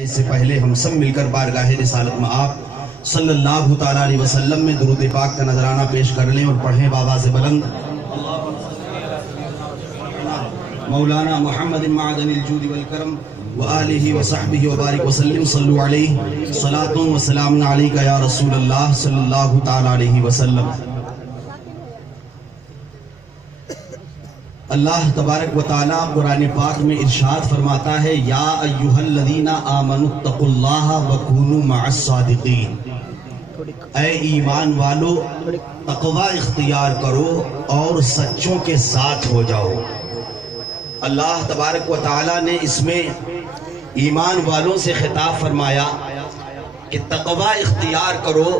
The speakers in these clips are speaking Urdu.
اس سے پہلے ہم سب مل کر بارگاہ رسالت میں آپ صلی اللہ تعالیٰ علیہ وسلم میں درود پاک کا نذرانہ پیش کر لیں اور پڑھیں بابا سے بلند مولانا محمد معدن الجود والکرم وآلہ وصحبہ وبارک وسلم صلو علیہ صلاة و سلام علیکہ یا رسول اللہ صلی اللہ تعالیٰ علیہ وسلم۔ اللہ تبارک و تعالیٰ قرآن پاک میں ارشاد فرماتا ہے یا ایہا الذین آمنوا اتقوا اللہ وکونوا مع الصادقین، اے ایمان والو تقوی اختیار کرو اور سچوں کے ساتھ ہو جاؤ۔ اللہ تبارک و تعالیٰ نے اس میں ایمان والوں سے خطاب فرمایا کہ تقوی اختیار کرو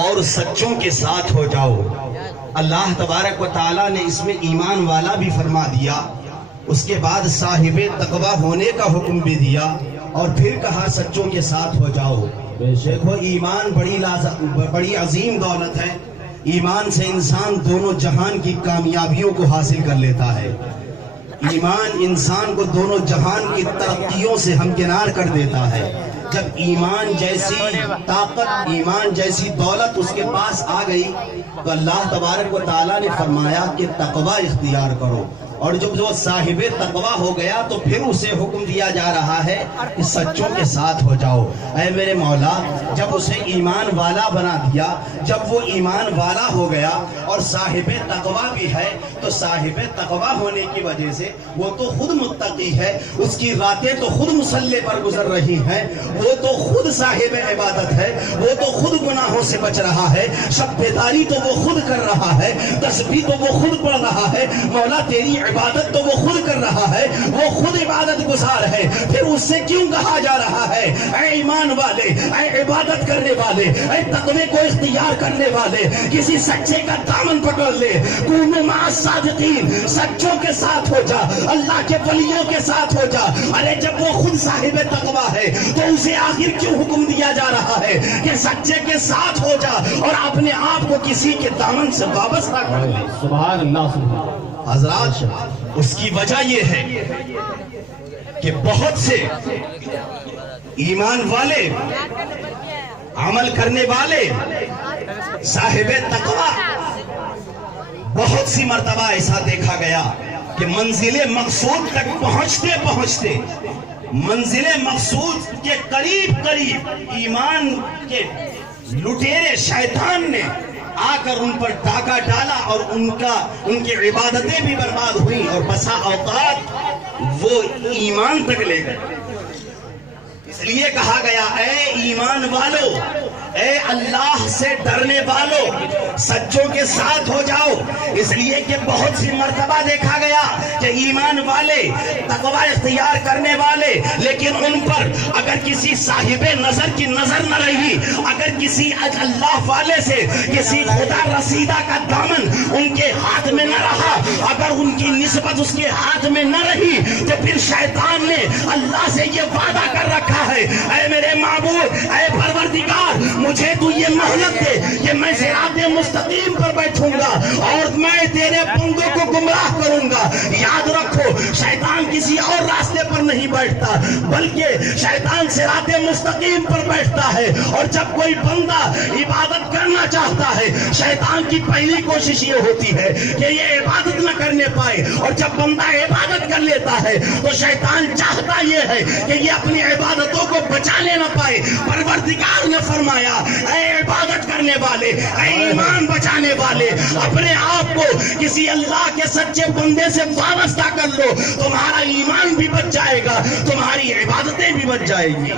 اور سچوں کے ساتھ ہو جاؤ۔ اللہ تبارک و تعالیٰ نے اس میں ایمان والا بھی فرما دیا، اس کے بعد صاحب تقوی ہونے کا حکم بھی دیا اور پھر کہا سچوں کے ساتھ ہو جاؤ۔ دیکھو ایمان بڑی عظیم دولت ہے۔ ایمان سے انسان دونوں جہان کی کامیابیوں کو حاصل کر لیتا ہے۔ ایمان انسان کو دونوں جہان کی ترقیوں سے ہمکنار کر دیتا ہے۔ جب ایمان جیسی طاقت، ایمان جیسی دولت اس کے پاس آ گئی تو اللہ تبارک و تعالیٰ نے فرمایا کہ تقوی اختیار کرو، اور جب وہ صاحب تقوی ہو گیا تو پھر اسے حکم دیا جا رہا ہے کہ سچوں کے ساتھ ہو جاؤ۔ اے میرے مولا، جب اسے ایمان والا بنا دیا، جب وہ ایمان والا ہو گیا اور صاحب تقوی بھی ہے، تو صاحب تقوی ہونے کی وجہ سے وہ تو خود متقی ہے، اس کی راتیں تو خود مصلی پر گزر رہی ہیں، وہ تو خود صاحب عبادت ہے، وہ تو خود گناہوں سے بچ رہا ہے، شب بیداری تو وہ خود کر رہا ہے، تسبیح تو وہ خود پڑھ رہا ہے، مولا تیری عبادت تو وہ خود کر رہا ہے، وہ خود عبادت گزار ہے، پھر اس سے کیوں کہا جا رہا ہے اے ایمان والے، اے عبادت کرنے والے، اے تقوی کو اختیار کرنے والے، کسی سچے کا دامن پکڑ لے، کونوا مع الصادقین، سچوں کے ساتھ ہو جا، اللہ کے ولیوں کے ساتھ ہو جا۔ ارے جب وہ خود صاحب تقوی ہے تو اسے آخر کیوں حکم دیا جا رہا ہے کہ سچے کے ساتھ ہو جا اور اپنے آپ کو کسی کے دامن سے وابستہ کر لے؟ سبحان اللہ، سبحان اللہ۔ حضرات، اس کی وجہ یہ ہے کہ بہت سے ایمان والے، عمل کرنے والے، صاحب تقوی، بہت سی مرتبہ ایسا دیکھا گیا کہ منزل مقصود تک پہنچتے پہنچتے، منزل مقصود کے قریب ایمان کے لٹیرے شیطان نے آ کر ان پر ڈاکہ ڈالا اور ان کی عبادتیں بھی برباد ہوئیں اور بسا اوقات وہ ایمان تک لے گئے۔ اس لیے کہا گیا اے ایمان والو، اے اللہ سے ڈرنے والو، سچوں کے ساتھ ہو جاؤ۔ اس لیے کہ بہت سی مرتبہ دیکھا گیا کہ ایمان والے، تقوی اختیار کرنے والے، لیکن ان پر اگر کسی صاحب نظر کی نظر نہ رہی، اگر کسی اللہ والے سے کسی خدا رسیدہ کا دامن ان کے ہاتھ میں نہ رہا، اگر ان کی نسبت اس کے ہاتھ میں نہ رہی، تو پھر شیطان نے اللہ سے یہ وعدہ کر رکھا ہے اے میرے معبود، اے پروردگار، مجھے تو یہ مہلت دے کہ میں صراط مستقیم پر بیٹھوں گا اور میں تیرے بندوں کو گمراہ کروں گا۔ یاد رکھو، شیطان کسی اور راستے پر نہیں بیٹھتا، بلکہ شیطان صراط مستقیم پر بیٹھتا ہے، اور جب کوئی بندہ عبادت کرنا چاہتا ہے، شیطان کی پہلی کوشش یہ ہوتی ہے کہ یہ عبادت نہ کرنے پائے، اور جب بندہ عبادت کر لیتا ہے تو شیطان چاہتا یہ ہے کہ یہ اپنی عبادتوں کو بچا لے نہ پائے۔ پروردگار نے فرمایا اے عبادت کرنے والے، اے ایمان بچانے والے، اپنے آپ کو کسی اللہ کے سچے بندے سے وابستہ کر لو، تمہارا ایمان بھی بچ جائے گا، تمہاری عبادتیں بھی بچ جائے گی۔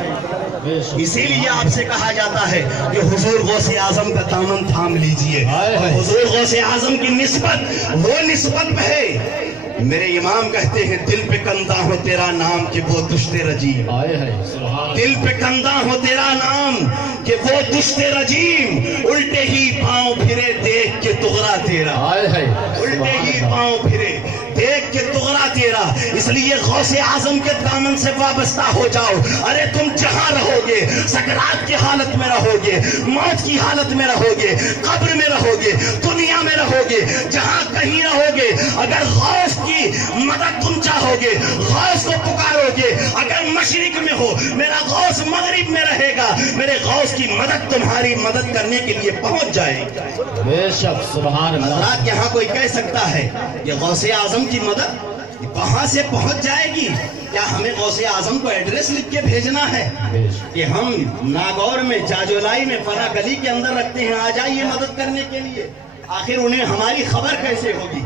اسی لیے آپ سے کہا جاتا ہے کہ حضور غوث اعظم کا دامن تھام لیجئے۔ حضور غوث اعظم کی نسبت وہ نسبت ہے، میرے امام کہتے ہیں دل پہ کندہ ہو تیرا نام کہ وہ دشت رجیم، دل پہ کندہ ہو تیرا نام کہ وہ دشت رجیم، الٹے ہی پاؤں پھرے دیکھ کے تغرا تیرا، الٹے ہی پاؤں پھرے دیکھ کے تغرا تیرا، اس لیے غوث اعظم کے دامن سے وابستہ ہو جاؤ۔ ارے تم جہاں رہو گے، سکرات کی حالت میں رہو گے، موت کی حالت میں رہو گے، قبر میں رہو گے، دنیا میں رہو گے، جہاں کہیں رہو گے، اگر غوث کی مدد تم چاہو گے، غوث کو پکارو گے، اگر مشرق میں ہو میرا غوث مغرب میں رہے گا، میرے غوث کی مدد تمہاری مدد کرنے کے لیے پہنچ جائے گی۔ بے شک سبحان اللہ۔ حضرات یہاں کوئی کہہ سکتا ہے کہ غوث اعظم کی مدد کہاں سے پہنچ جائے گی؟ کیا ہمیں غوث اعظم کو ایڈریس لکھ کے بھیجنا ہے کہ ہم ناگور میں، جاجولائی میں، فلاں گلی کے اندر رکھتے ہیں، آ جائیے مدد کرنے کے لیے؟ آخر انہیں ہماری خبر کیسے ہوگی؟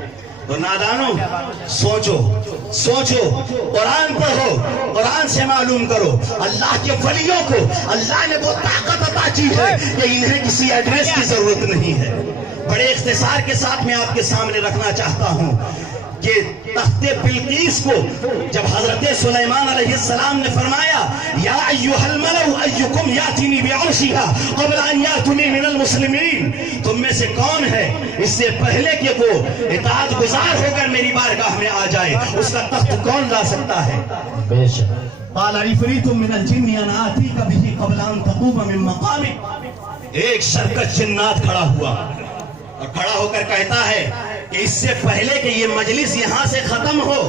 تو نادانوں سوچو، قرآن پڑھو، قرآن سے معلوم کرو اللہ کے ولیوں کو اللہ نے وہ طاقت عطا کی ہے کہ انہیں کسی ایڈریس کی ضرورت نہیں ہے۔ بڑے اختصار کے ساتھ میں آپ کے سامنے رکھنا چاہتا ہوں کہ تخت بلقیس کو جب حضرت سلیمان علیہ السلام نے فرمایا یا ایھا الملأ ایکم یاتینی بعرشها قبل ان یاتونی من المسلمین، تم میں سے کون ہے اس سے پہلے کہ وہ اطاعت گزار ہو کر میری بارگاہ میں آ جائے، اس کا تخت کون لا سکتا ہے؟ بے شک۔ قال عفریت من الجن انا آتیک به قبل ان تقوم من مقامک، ایک شرکت جنات کھڑا ہوا اور کھڑا ہو کر کہتا ہے کہ اس سے پہلے کہ یہ مجلس یہاں سے ختم ہو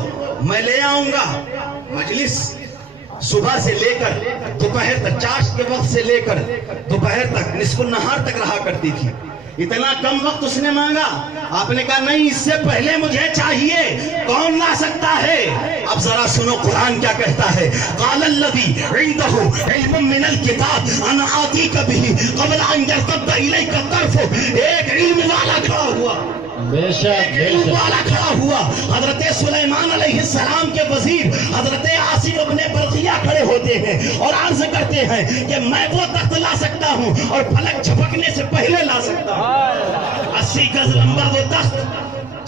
میں لے آؤں گا۔ مجلس صبح سے لے کر دوپہر تک، چاشت کے وقت سے لے کر دوپہر تک، نصف النہار تک رہا کرتی تھی۔ اتنا کم وقت اس نے مانگا، آپ نے کہا نہیں اس سے پہلے مجھے چاہیے، کون لا سکتا ہے؟ اب ذرا سنو قرآن کیا کہتا ہے، قال الذی عنده علم من الکتاب انا آتیک به قبل ان یرتد الیک طرفک، ایک علم والا کھڑا ہوا، بے شک بے علم شک۔ والا کھڑا ہوا۔ حضرت سلیمان علیہ السلام کے وزیر حضرت آصف ابن برقیہ کھڑے ہوتے ہیں اور عرض کرتے ہیں کہ میں وہ تخت لا سکتا ہوں اور فلک جھپکنے سے پہلے لا سکتا ہوں۔ 80 گز لمبا وہ تخت،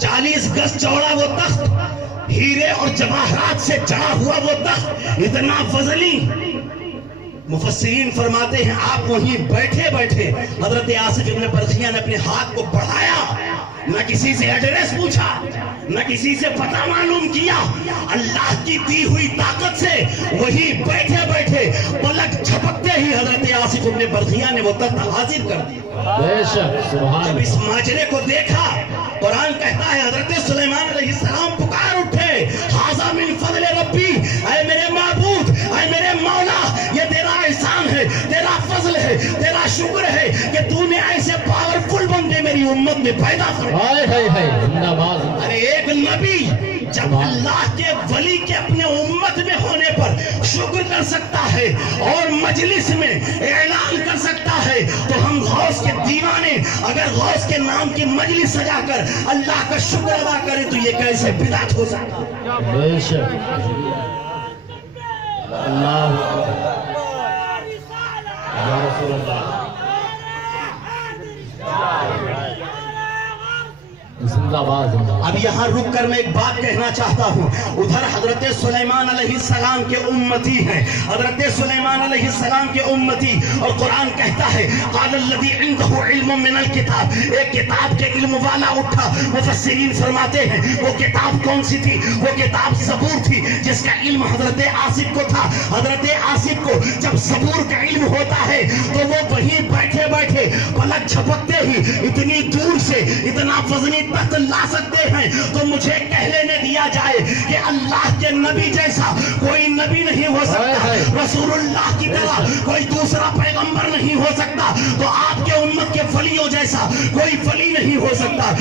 40 گز چوڑا وہ تخت، ہیرے اور جواہرات سے جڑا ہوا وہ تخت، اتنا فضلی۔ مفسرین فرماتے ہیں آپ وہیں بیٹھے بیٹھے حضرت آصف ابن برقیہ نے اپنے ہاتھ کو بڑھایا، نہ کسی سے ایڈریس پوچھا، نہ کسی سے پتہ معلوم کیا، اللہ کی دی ہوئی طاقت سے وہی بیٹھے بیٹھے پلک جھپکتے ہی حضرت آصف ابن برقیہ نے وہ تخت حاضر کر دیا۔ بے شک سبحان جب اس اللہ۔ ماجرے کو دیکھا قرآن کہتا ہے حضرت سلیمان علیہ السلام پکار اٹھے، ھذا من فضل ربی، اے میرے معبود، اے میرے مولا، یہ تیرا احسان ہے، تیرا فضل ہے، تیرا شکر ہے کہ تو نے ایسے پاورفل بندے میری امت میں پیدا فرمائے۔ ہائے ہائے ہائے زندہ باد۔ ارے ایک نبی جب اللہ کے ولی کے اپنے امت میں ہونے پر شکر کر سکتا ہے اور مجلس میں اعلان کر سکتا ہے، تو ہم غوث کے دیوانے اگر غوث کے نام کی مجلس سجا کر اللہ کا شکر ادا کریں تو یہ کیسے بدعت ہو سکتا ہے؟ بے شک۔ اللہ یا رسول اللہ۔ زندہ باد زندہ باد۔ اب یہاں رک کر میں ایک بات کہنا چاہتا ہوں، ادھر حضرت سلیمان علیہ السلام کے امتی ہیں، حضرت سلیمان علیہ السلام کے امتی، اور قرآن کہتا ہے قال الذی عنده علم من الکتاب، ایک کتاب کے علم والا اٹھا۔ مفسرین فرماتے ہیں وہ کتاب کون سی تھی؟ وہ کتاب زبور تھی، جس کا علم حضرت آصف کو تھا۔ حضرت آصف کو جب زبور کا علم ہوتا ہے تو وہ وہیں بیٹھے بیٹھے پلک جھپکتے ہی اتنی دور سے اتنا فضلی تخت لا سکتے ہیں۔ تو مجھے کہہ لینے دیا جائے کہ اللہ کے نبی جیسا کوئی نبی نہیں ہو سکتا، رسول اللہ کی طرح کوئی دوسرا پیغمبر نہیں ہو سکتا، تو آپ کے امت کے ولیوں جیسا کوئی ولی نہیں ہو سکتا،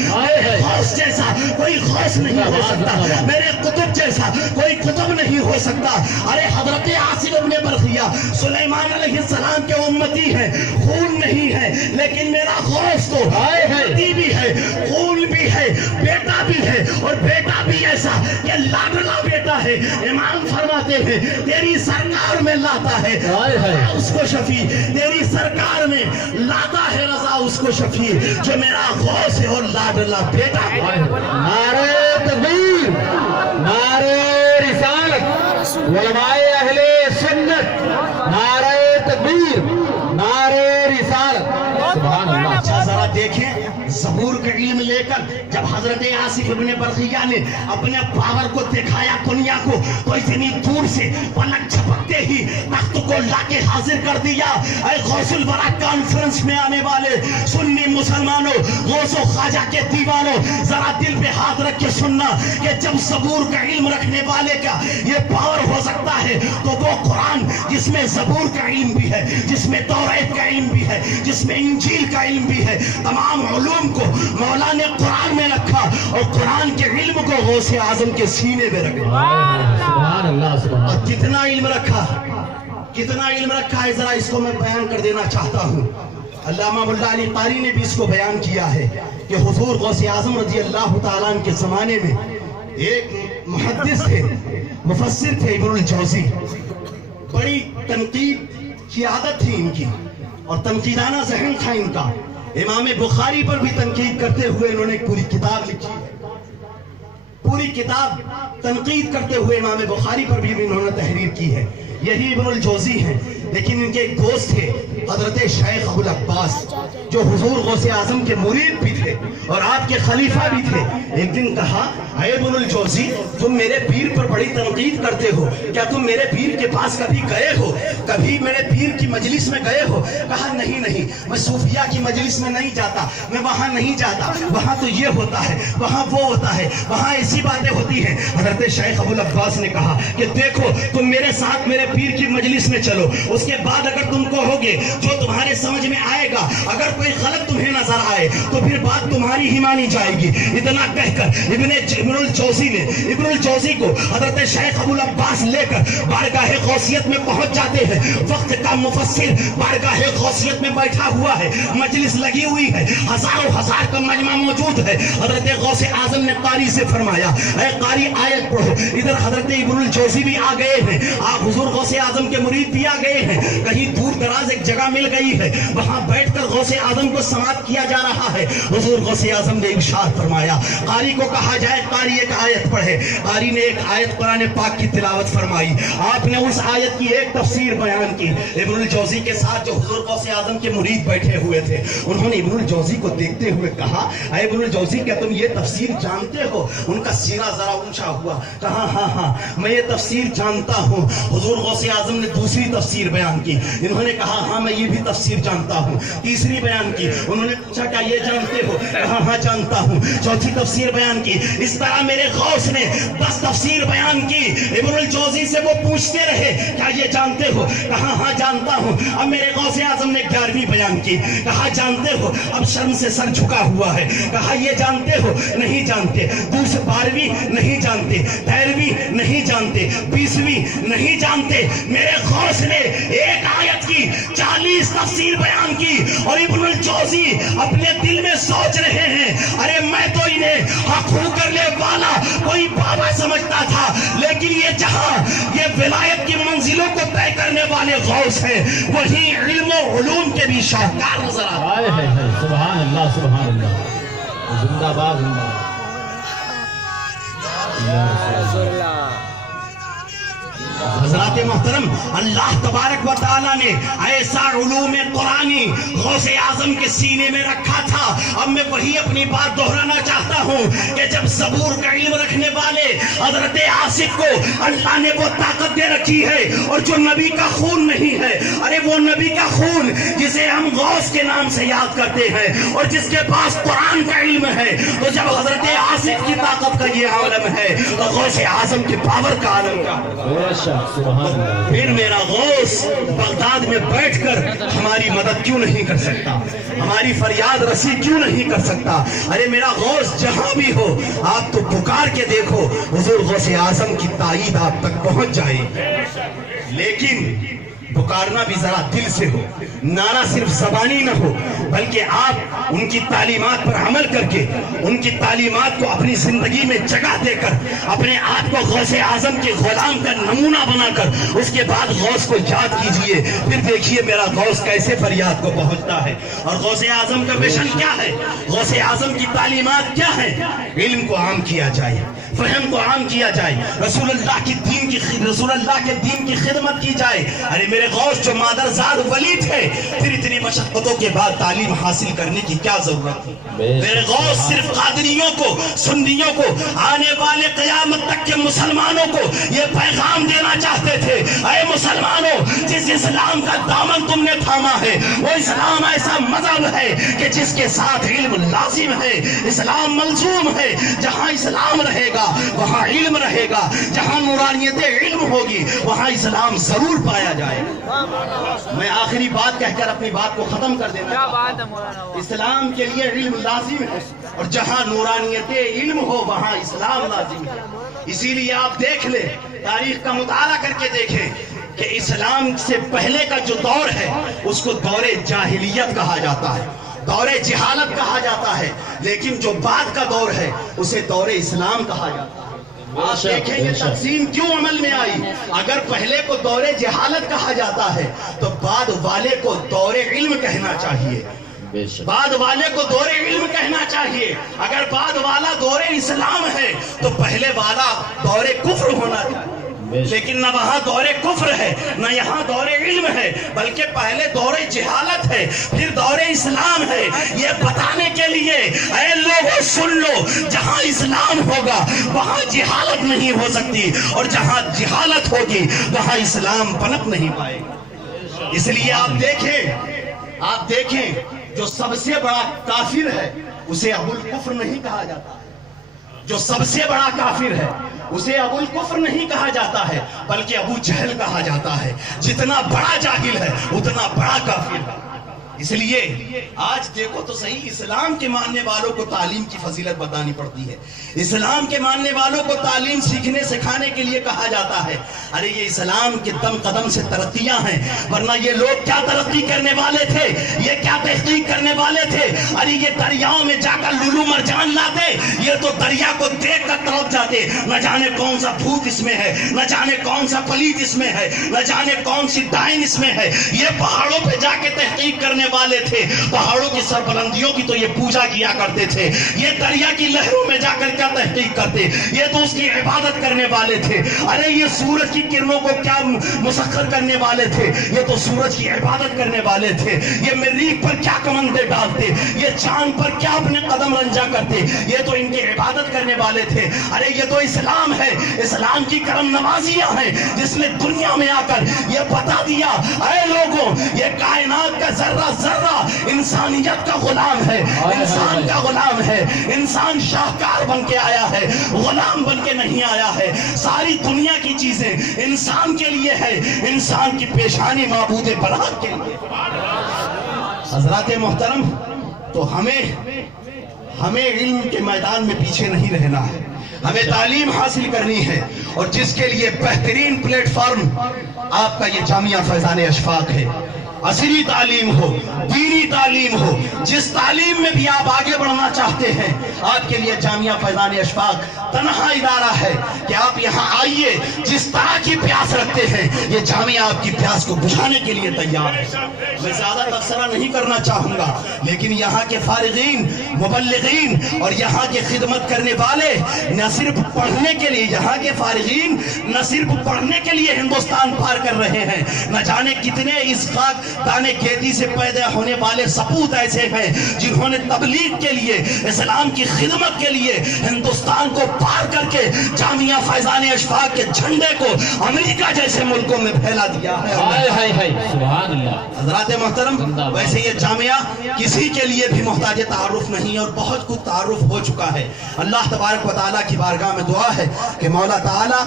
غوث جیسا کوئی غوث نہیں ہو سکتا، میرے قطب جیسا کوئی قطب نہیں ہو سکتا۔ ارے حضرت آصف ابن برقیہ سلیمان علیہ السلام کے امتی ہیں، خون نہیں ہے لیکن میرا غوث تو امتی بھی ہے، خون بھی ہے، بیٹا بھی ہے، اور بیٹا بھی ایسا کہ لاڈلا بیٹا ہے۔ امام فرماتے ہیں تیری سرکار میں لاتا ہے اس کو شفیع، تیری سرکار میں لاتا ہے رضا اس کو شفیع، جو میرا غوث ہے اور لاڈلا بیٹا ہے۔ نعرہ تکبیر، نعرہ رسالت، علماء اہل سنت، نعرہ تکبیر، نعرہ رسالت، سبحان اللہ۔ اچھا ذرا دیکھیں، زبور کا علم لے کر جب حضرت آصف ابن برقیہ نے اپنے پاور کو دکھایا دنیا کو، تو اتنی دور سے پلک جھپکتے ہی تخت کو لا کے حاضر کر دیا۔ اے غوث الورا کانفرنس میں آنے والے سنی مسلمانوں، غوث و خواجہ کے دیوانوں، ذرا دل پہ ہاتھ رکھ کے سننا کہ جب زبور کا علم رکھنے والے کا یہ پاور ہو سکتا ہے تو وہ قرآن جس میں زبور کا علم بھی ہے، جس میں توریت کا علم بھی ہے، جس میں انجیل کا علم بھی ہے، تمام علوم کو مولا نے قرآن میں رکھا اور قرآن کے علم کو غوث اعظم کے سینے میں رکھا۔ سبحان اللہ سبحان اور اللہ۔ کتنا علم رکھا، کتنا علم رکھا ہے، ذرا اس کو میں بیان کر دینا چاہتا ہوں۔ علامہ ملا علی قاری نے بھی اس کو بیان کیا ہے کہ حضور غوث اعظم رضی اللہ تعالیٰ عنہ کے زمانے میں ایک محدث تھے، مفسر تھے، ابن الجوزی۔ بڑی تنقید کی عادت تھی ان کی اور تنقیدانہ ذہن تھا ان کا۔ امام بخاری پر بھی تنقید کرتے ہوئے انہوں نے ایک پوری کتاب لکھی، پوری کتاب تنقید کرتے ہوئے امام بخاری پر بھی انہوں نے تحریر کی ہے۔ یہی ابن الجوزی ہیں، لیکن ان کے ایک دوست تھے حضرت شیخ ابو العباس، جو حضور غوث اعظم کے مرید بھی تھے اور آپ کے خلیفہ بھی تھے۔ ایک دن کہا، اے ابن الجوزی، تم میرے پیر پر بڑی تنقید کرتے ہو، کیا تم میرے پیر کے پاس کبھی گئے ہو، کبھی میرے پیر کی مجلس میں گئے ہو؟ کہا نہیں نہیں، میں صوفیہ کی مجلس میں نہیں جاتا، میں وہاں نہیں جاتا، وہاں تو یہ ہوتا ہے، وہاں وہ ہوتا ہے، وہاں ایسی باتیں ہوتی ہیں۔ حضرت شیخ ابو العباس نے کہا کہ دیکھو، تم میرے ساتھ میرے پیر کی مجلس میں چلو، اس کے بعد اگر تم کہو گے جو تمہارے سمجھ میں آئے گا، اگر کوئی غلط تمہیں نظر آئے تو پھر بات تمہاری ہی مانی جائے گی۔ اتنا کہہ کر ابن الجوزی کو حضرت شیخ ابو العباس لے کر بارگاہ غوثیت میں پہنچ جاتے ہیں۔ وقت کا مفسر بارگاہ غوثیت میں بیٹھا ہوا ہے، مجلس لگی ہوئی ہے، ہزاروں ہزار کا مجمع موجود ہے۔ حضرت غوث اعظم نے قاری سے فرمایا، اے قاری آیت پڑھو۔ ادھر حضرت ابن الجوزی بھی آ گئے ہیں، آپ حضور غوث اعظم کے مرید بھی آ گئے ہیں۔ کہیں دور دراز ایک جگہ مل گئی ہے، وہاں بیٹھ کر غوث اعظم کو سماعت کیا جا رہا ہے۔ حضور غوث اعظم نے ارشاد فرمایا، قاری کو کہا جائے قاری ایک آیت پڑھے۔ قاری نے ایک آیت قرآن پاک کی تلاوت فرمائی، آپ نے اس آیت کی ایک تفسیر بیان کی۔ ابن الجوزی کے ساتھ جو حضور غوث اعظم کے مرید بیٹھے ہوئے تھے، انہوں نے ابن الجوزی کو دیکھتے ہوئے کہا، اے ابن الجوزی، کیا تم یہ تفسیر جانتے ہو؟ ان کا سینہ ذرا اونچا ہوا، کہا ہاں ہاں میں یہ تفسیر جانتا ہوں۔ حضور غوث اعظم نے دوسری تفسیر بیان کی، انہوں نے کہا ہاں میں یہ بھی تفسیر جانتا ہوں۔ تیسری بیان کی، انہوں نے پوچھا کیا یہ جانتے ہو؟ کہا ہاں جانتا ہوں۔ چوتھی تفسیر بیان کی۔ اس طرح میرے غوث نے 10 تفسیر بیان کی۔ ابن الجوزی سے وہ پوچھتے رہے کیا یہ جانتے ہو؟ کہا ہاں جانتا ہوں۔ اب میرے غوث اعظم نے 11ویں بیان کی، کہا جانتے ہو؟ اب شرم سے سر جھکا ہوا ہے، کہا یہ جانتے ہو؟ نہیں جانتے۔ 12ویں نہیں جانتے، 13ویں نہیں جانتے، 20ویں نہیں جانتے۔ میرے غوث نے ایک آیت کی 40 تفسیر بیان کی اور ابن الجوزی اپنے دل میں سوچ رہے ہیں، ارے میں تو انہیں حق ہو کرنے والا کوئی بابا سمجھتا تھا، لیکن یہ جہاں یہ ولایت کی منزلوں کو طے کرنے والے غوث ہیں، وہی علم و علوم کے بھی شاہکار نظر آتے ہیں۔ سبحان اللہ سبحان اللہ، زندہ باد زندہ باد۔ حضرات محترم، اللہ تبارک و تعالیٰ نے ایسا علوم قرآنی غوث اعظم کے سینے میں رکھا تھا۔ اب میں وہی اپنی بات دہرانا چاہتا ہوں کہ جب زبور کا علم رکھنے والے حضرت آصف کو اللہ نے وہ طاقت دے رکھی ہے، اور جو نبی کا خون نہیں ہے، ارے وہ نبی کا خون جسے ہم غوث کے نام سے یاد کرتے ہیں اور جس کے پاس قرآن کا علم ہے، تو جب حضرت آصف کی طاقت کا یہ عالم ہے تو غوث اعظم کے پاور کا عالم کا پھر میرا غوث بغداد میں بیٹھ کر ہماری مدد کیوں نہیں کر سکتا، ہماری فریاد رسی کیوں نہیں کر سکتا؟ ارے میرا غوث جہاں بھی ہو، آپ تو پکار کے دیکھو، حضور غوث اعظم کی تائید آپ تک پہنچ جائے۔ لیکن پکارنا بھی ذرا دل سے ہو، نعرہ صرف زبانی نہ ہو، بلکہ آپ ان کی تعلیمات پر عمل کر کے، ان کی تعلیمات کو اپنی زندگی میں جگہ دے کر، اپنے آپ کو غوث اعظم کے غلام کا نمونہ بنا کر اس کے بعد غوث کو یاد کیجئے، پھر دیکھیے میرا غوث کیسے فریاد کو پہنچتا ہے۔ اور غوث اعظم کا مشن کیا ہے؟ غوث اعظم کی تعلیمات کیا ہے؟ علم کو عام کیا جائے، فہم کو عام کیا جائے، رسول اللہ کے دین کی خدمت کی جائے۔ ارے میرے میرے غوث جو مادرزاد ولی تھے، پھر اتنی مشقتوں کے بعد تعلیم حاصل کرنے کی کیا ضرورت تھی؟ میرے غوث صرف قادریوں کو، سنیوں کو، آنے والے قیامت تک کے مسلمانوں کو یہ پیغام دینا چاہتے تھے، اے مسلمانوں، جس اسلام کا دامن تم نے تھاما ہے وہ اسلام ایسا مذہب ہے کہ جس کے ساتھ علم لازم ہے، اسلام ملزوم ہے۔ جہاں اسلام رہے گا وہاں علم رہے گا، جہاں نورانیت علم ہوگی وہاں اسلام ضرور پایا جائے گا۔ میں آخری بات کہہ کر اپنی بات کو ختم کر دینا چاہتا ہوں۔ اسلام کے لیے علم لازم ہے، اور جہاں نورانیت علم ہو وہاں اسلام لازم ہے۔ اسی لیے آپ دیکھ لیں، تاریخ کا مطالعہ کر کے دیکھیں کہ اسلام سے پہلے کا جو دور ہے اس کو دور جاہلیت کہا جاتا ہے، دور جہالت کہا جاتا ہے، لیکن جو بعد کا دور ہے اسے دور اسلام کہا جاتا ہے۔ آپ دیکھیں یہ تقسیم کیوں عمل میں آئی؟ اگر پہلے کو دور جہالت کہا جاتا ہے تو بعد والے کو دور علم کہنا چاہیے، بعد والے کو دور علم کہنا چاہیے۔ اگر بعد والا دور اسلام ہے تو پہلے والا دور کفر ہونا چاہیے، لیکن نہ وہاں دور کفر ہے نہ یہاں دور علم ہے، بلکہ پہلے دور جہالت ہے پھر دور اسلام ہے۔ یہ بتانے کے لیے اے لوگوں سن لو، جہاں اسلام ہوگا وہاں جہالت نہیں ہو سکتی، اور جہاں جہالت ہوگی وہاں اسلام پنپ نہیں پائے گا۔ اس لیے آپ دیکھیں جو سب سے بڑا کافر ہے اسے ابو الکفر نہیں کہا جاتا، جو سب سے بڑا کافر ہے اسے ابو الکفر نہیں کہا جاتا ہے بلکہ ابو جہل کہا جاتا ہے۔ جتنا بڑا جاہل ہے اتنا بڑا کافر ہے۔ اس لیے آج دیکھو تو صحیح، اسلام کے ماننے والوں کو تعلیم کی فضیلت بتانی پڑتی ہے، اسلام کے ماننے والوں کو تعلیم سیکھنے سکھانے کے لیے کہا جاتا ہے ارے یہ اسلام کے دم قدم سے ترقیاں ہیں، ورنہ یہ لوگ کیا ترقی کرنے والے تھے، یہ کیا تحقیق کرنے والے تھے؟ ارے یہ دریاؤں میں جا کر لولو مرجان لاتے، یہ تو دریا کو دیکھ کر تڑپ جاتے، نہ جانے کون سا بھوت اس میں ہے، نہ جانے کون سا پلیت اس میں ہے، نہ جانے کون سی ڈائن اس میں ہے۔ یہ پہاڑوں پہ جا کے تحقیق کرنے والے تھے، پہاڑوں کی سربلندیوں کی تو یہ پوجا کیا کرتے تھے، یہ دریا کی لہروں میں جا کر کیا تحقیق کرتے، یہ تو اس کی عبادت کرنے والے تھے۔ ارے یہ سورج کی کرنوں کو کیا مسخر کرنے والے تھے، یہ تو سورج کی عبادت کرنے والے تھے۔ یہ مریخ پر کیا کمندے ڈالتے، یہ چاند پر کیا اپنے قدم رنجا کرتے، یہ تو ان کی عبادت کرنے والے تھے۔ ارے یہ تو اسلام ہے، اسلام کی کرم نوازیاں ہیں جس نے دنیا میں آ کر یہ بتا دیا اے لوگوں یہ کائنات کا ذرہ ذرہ انسانیت کا غلام ہے، انسان کا غلام ہے، انسان شاہکار بن کے آیا ہے، غلام بن کے نہیں آیا ہے۔ ساری دنیا کی چیزیں انسان کے لیے ہے، انسان کی پیشانی معبود برحق کے لیے۔ حضرات محترم، تو ہمیں علم کے میدان میں پیچھے نہیں رہنا ہے، ہمیں تعلیم حاصل کرنی ہے، اور جس کے لیے بہترین پلیٹ فارم آپ کا یہ جامعہ فیضان اشفاق ہے۔ عصری تعلیم ہو، دینی تعلیم ہو، جس تعلیم میں بھی آپ آگے بڑھنا چاہتے ہیں، آپ کے لیے جامعہ فیضان اشفاق تنہا ادارہ ہے کہ آپ یہاں آئیے، جس طرح کی پیاس رکھتے ہیں یہ جامعہ آپ کی پیاس کو بجھانے کے لیے تیار ہے۔ میں زیادہ تبصرہ نہیں کرنا چاہوں گا، لیکن یہاں کے فارغین، مبلغین اور یہاں کے خدمت کرنے والے نہ صرف پڑھنے کے لیے، یہاں کے فارغین نہ صرف پڑھنے کے لیے ہندوستان پار کر رہے ہیں، نہ جانے کتنے اس خاک دانے کھیتی سے پیدا ہونے والے سپوت ایسے ہیں جنہوں نے تبلیغ کے لیے، اسلام کی خدمت کے لیے ہندوستان کو پار کر کے جامعہ فیضان اشفاق کے جھنڈے کو امریکہ جیسے ملکوں میں پھیلا دیا ہے۔ سبحان اللہ۔ حضرات محترم، ویسے یہ جامعہ کسی کے لیے بھی محتاج تعارف نہیں اور بہت کچھ تعارف ہو چکا ہے۔ اللہ تبارک و تعالیٰ کی بارگاہ میں دعا ہے کہ مولا تعالیٰ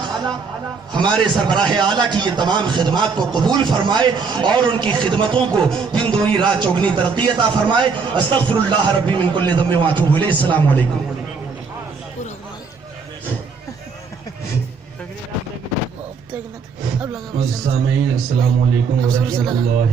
ہمارے سربراہ اعلیٰ کی یہ تمام خدمات کو قبول فرمائے اور ان کی خدمتوں کو دن دگنی رات چوگنی ترقی عطا فرمائے۔ استغفر اللہ ربی من کل ذنب واتوب الیہ۔ السلام علیکم۔ سامعین السلام علیکم ورحمۃ اللہ۔